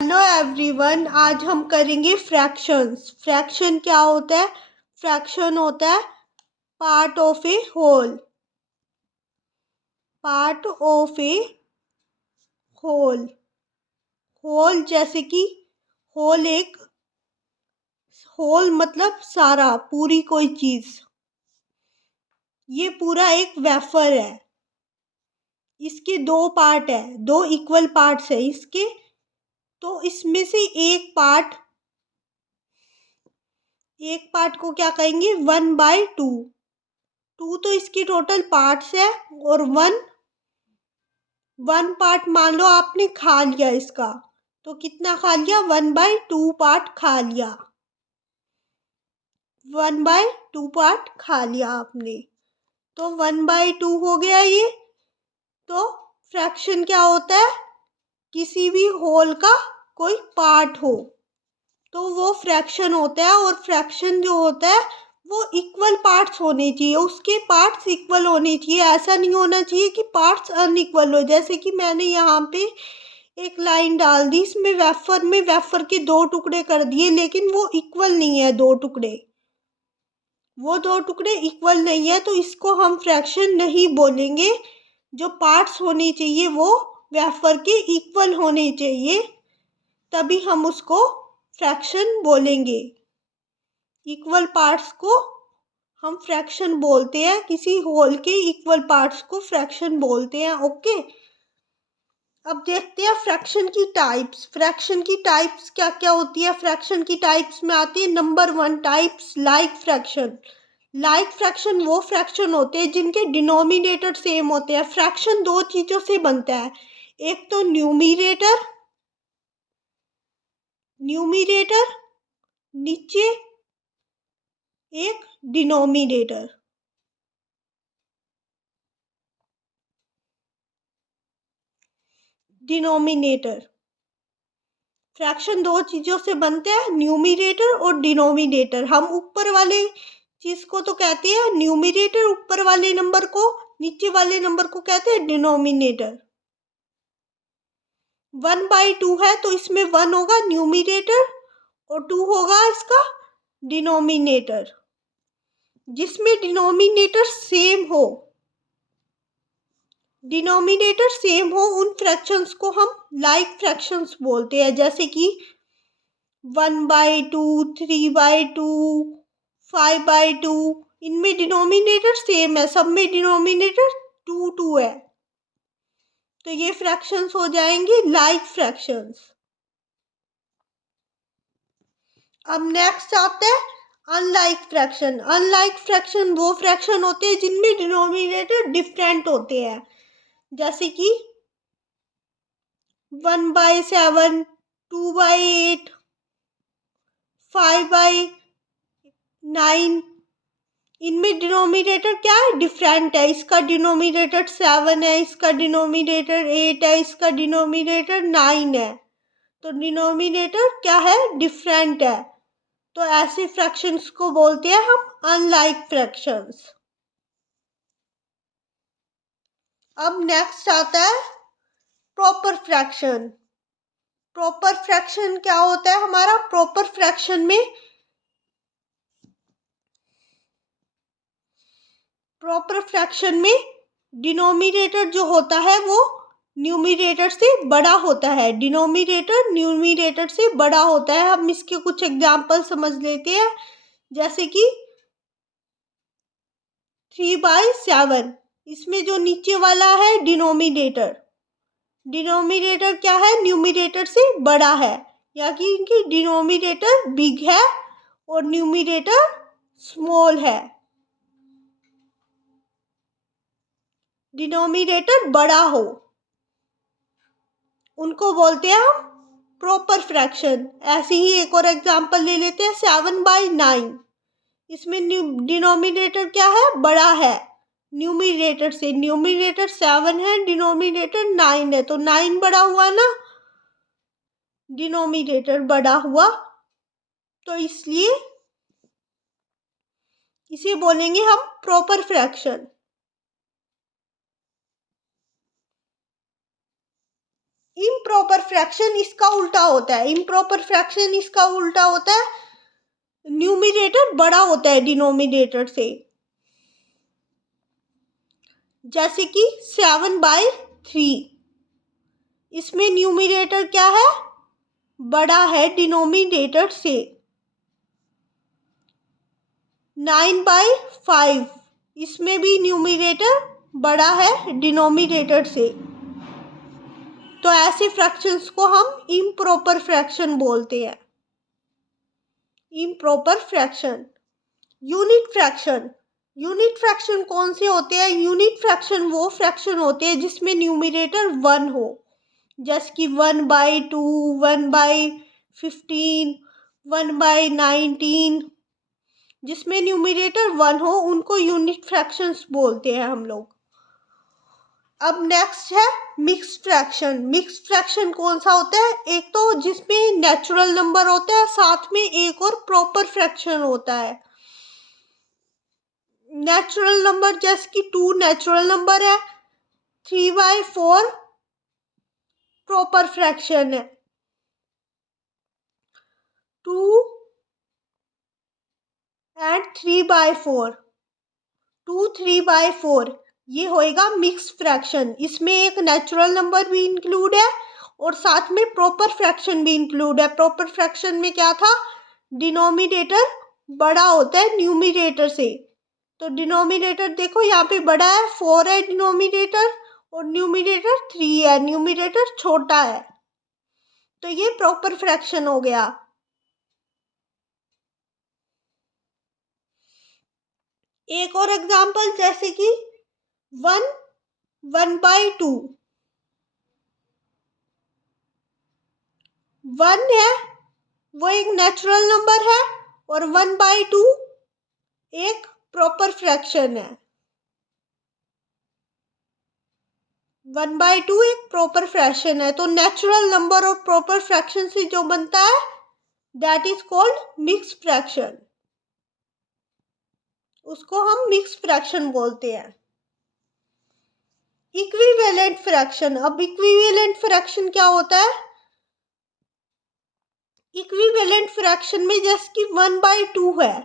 Hello everyone, आज हम करेंगे फ्रैक्शंस। फ्रैक्शन क्या होता है? फ्रैक्शन होता है part of a whole. Part of a whole. Whole जैसे कि होल एक होल मतलब सारा, पूरी कोई चीज। ये पूरा एक वेफर है। इसके दो पार्ट है, दो इक्वल पार्ट्स है इसके। तो इसमें से एक पार्ट को क्या कहेंगे? 1/2। टू तो इसकी टोटल पार्ट्स है और वन पार्ट मान लो आपने खा लिया इसका, तो कितना खा लिया? 1/2 पार्ट खा लिया। 1/2 पार्ट खा लिया आपने, तो 1/2 हो गया ये। तो फ्रैक्शन क्या होता है? किसी भी होल का कोई पार्ट हो तो वो फ्रैक्शन होता है। और फ्रैक्शन जो होता है वो इक्वल पार्ट्स होने चाहिए, उसके पार्ट्स इक्वल होने चाहिए। ऐसा नहीं होना चाहिए कि पार्ट्स अनइक्वल हो। जैसे कि मैंने यहाँ पे एक लाइन डाल दी, इसमें वेफर के दो टुकड़े कर दिए, लेकिन वो इक्वल नहीं है। वो दो टुकड़े इक्वल नहीं है, तो इसको हम फ्रैक्शन नहीं बोलेंगे। जो पार्ट्स होने चाहिए वो वेफर के इक्वल होने चाहिए, तभी हम उसको फ्रैक्शन बोलेंगे। इक्वल पार्ट्स को हम फ्रैक्शन बोलते हैं, किसी होल के इक्वल पार्ट्स को फ्रैक्शन बोलते हैं। ओके, अब देखते हैं फ्रैक्शन की टाइप्स। फ्रैक्शन की टाइप्स क्या क्या होती है? फ्रैक्शन की टाइप्स में आती है number 1 types, like fraction. Like fraction वो फ्रैक्शन होते हैं जिनके डिनोमिनेटर सेम होते हैं। फ्रैक्शन दो चीजों से बनता है, एक तो न्यूमिरेटर न्यूमिरेटर नीचे, एक डिनोमिनेटर। डिनोमिनेटर फ्रैक्शन दो चीजों से बनते हैं, न्यूमिरेटर और डिनोमिनेटर। हम ऊपर वाले चीज को तो कहते हैं न्यूमिरेटर, ऊपर वाले नंबर को, नीचे वाले नंबर को कहते हैं डिनोमिनेटर। 1/2 है तो इसमें 1 होगा न्यूमिरेटर और 2 होगा इसका डिनोमिनेटर। जिसमें डिनोमिनेटर सेम हो उन फ्रैक्शंस को हम लाइक फ्रैक्शंस बोलते हैं। जैसे कि 1/2, 3/2, 5/2, इनमें डिनोमिनेटर सेम है, सब में डिनोमिनेटर 2 है, तो ये फ्रैक्शंस हो जाएंगे लाइक फ्रैक्शंस। अब नेक्स्ट आता है अनलाइक फ्रैक्शन। अनलाइक फ्रैक्शन वो फ्रैक्शन होते हैं जिनमें डिनोमिनेटर डिफरेंट होते हैं। जैसे कि 1/7, 2/8, 5/9, इनमें डिनोमिनेटर क्या है? डिफरेंट है। इसका डिनोमिनेटर 7 है, इसका डिनोमिनेटर 8 है, इसका डिनोमिनेटर 9 है। तो डिनोमिनेटर क्या है? डिफरेंट है। तो ऐसे फ्रैक्शंस को बोलते हैं हम अनलाइक फ्रैक्शंस। अब नेक्स्ट आता है प्रॉपर फ्रैक्शन। प्रॉपर फ्रैक्शन क्या होता है हमारा? प्रॉपर फ्रैक्शन में डिनोमिनेटर जो होता है वो न्यूमिनेटर से बड़ा होता है। डिनोमिनेटर न्यूमिनेटर से बड़ा होता है। हम इसके कुछ एग्जाम्पल समझ लेते हैं। जैसे कि 3/7, इसमें जो नीचे वाला है डिनोमिनेटर क्या है? न्यूमिनेटर से बड़ा है, या कि इनकी डिनोमिनेटर बिग है और न्यूमिनेटर स्मॉल है। डिनोमिनेटर बड़ा हो उनको बोलते हैं हम प्रॉपर फ्रैक्शन। ऐसे ही एक और एग्जांपल ले लेते हैं, 7/9, इसमें डिनोमिनेटर क्या है? बड़ा है न्यूमिनेटर से। न्यूमिनेटर 7 है, डिनोमिनेटर 9 है, तो 9 बड़ा हुआ ना, डिनोमिनेटर बड़ा हुआ, तो इसलिए इसे बोलेंगे हम प्रॉपर फ्रैक्शन। इम्प्रॉपर फ्रैक्शन इसका उल्टा होता है। इम्प्रॉपर फ्रैक्शन इसका उल्टा होता है, न्यूमरेटर बड़ा होता है डिनोमिनेटर से। जैसे कि 7/3, इसमें न्यूमरेटर क्या है, बड़ा है डिनोमिनेटर से। 9/5, इसमें भी न्यूमरेटर बड़ा है डिनोमिनेटर से। तो ऐसे फ्रैक्शंस को हम इम्प्रॉपर फ्रैक्शन बोलते हैं। Improper fraction. Unit fraction. Unit fraction कौन से होते हैं? यूनिट फ्रैक्शन वो फ्रैक्शन होते हैं जिसमें न्यूमरेटर 1 हो, जैसे कि 1/2, 1/15, 1/19, जिसमें न्यूमरेटर 1 हो उनको यूनिट फ्रैक्शंस बोलते हैं हम लोग। अब नेक्स्ट है मिक्स्ड फ्रैक्शन। मिक्स्ड फ्रैक्शन कौन सा होता है? एक तो जिसमें नेचुरल नंबर होता है, साथ में एक और प्रॉपर फ्रैक्शन होता है। नेचुरल नंबर जैसे कि 2 नेचुरल नंबर है, 3/4 प्रॉपर फ्रैक्शन है। 2 एंड 3/4, 2 3/4 ये होएगा मिक्स फ्रैक्शन। इसमें एक नेचुरल नंबर भी इंक्लूड है और साथ में प्रॉपर फ्रैक्शन भी इंक्लूड है। प्रॉपर फ्रैक्शन में क्या था, डिनोमिनेटर बड़ा होता है न्यूमरेटर से। तो डिनोमिनेटर देखो यहाँ पे बड़ा है, 4 है डिनोमिनेटर, और न्यूमरेटर 3 है, न्यूमरेटर छोटा है। तो ये प्रॉपर फ्रैक्शन हो गया। एक और एग्जांपल जैसे कि 1/2, 1 है वो एक नेचुरल नंबर है और 1/2 एक प्रॉपर फ्रैक्शन है। 1/2 एक प्रॉपर फ्रैक्शन है। तो नेचुरल नंबर और प्रॉपर फ्रैक्शन से जो बनता है that is called mix fraction. उसको हम मिक्स फ्रैक्शन बोलते हैं। Equivalent fraction. अब इक्विवेलेंट फ्रैक्शन क्या होता है? इक्विवेलेंट फ्रैक्शन में जैसे कि 1/2 है,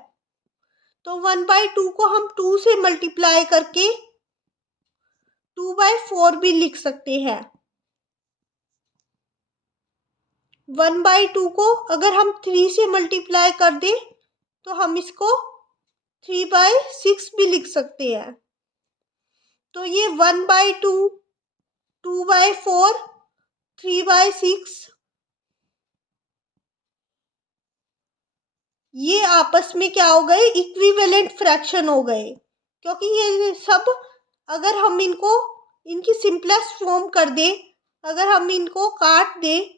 तो 1/2 को हम 2 से मल्टीप्लाई करके 2/4 भी लिख सकते हैं। 1/2 को अगर हम 3 से मल्टीप्लाई कर दें तो हम इसको 3/6 भी लिख सकते हैं। तो ये 1/2, 2/4, 3/6 ये आपस में क्या हो गए, इक्विवेलेंट फ्रैक्शन हो गए। क्योंकि ये सब अगर हम इनको इनकी सिंपलेस्ट फॉर्म कर दें, अगर हम इनको काट दें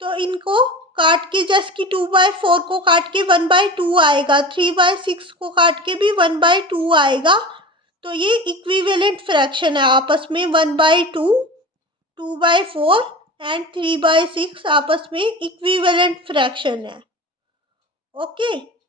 तो इनको काट के जैसे कि 2/4 को काट के 1/2 आएगा, 3/6 को काट के भी 1/2 आएगा। तो ये इक्विवेलेंट फ्रैक्शन है आपस में। 1/2, 2/4 एंड 3/6 आपस में इक्विवेलेंट फ्रैक्शन है। ओके।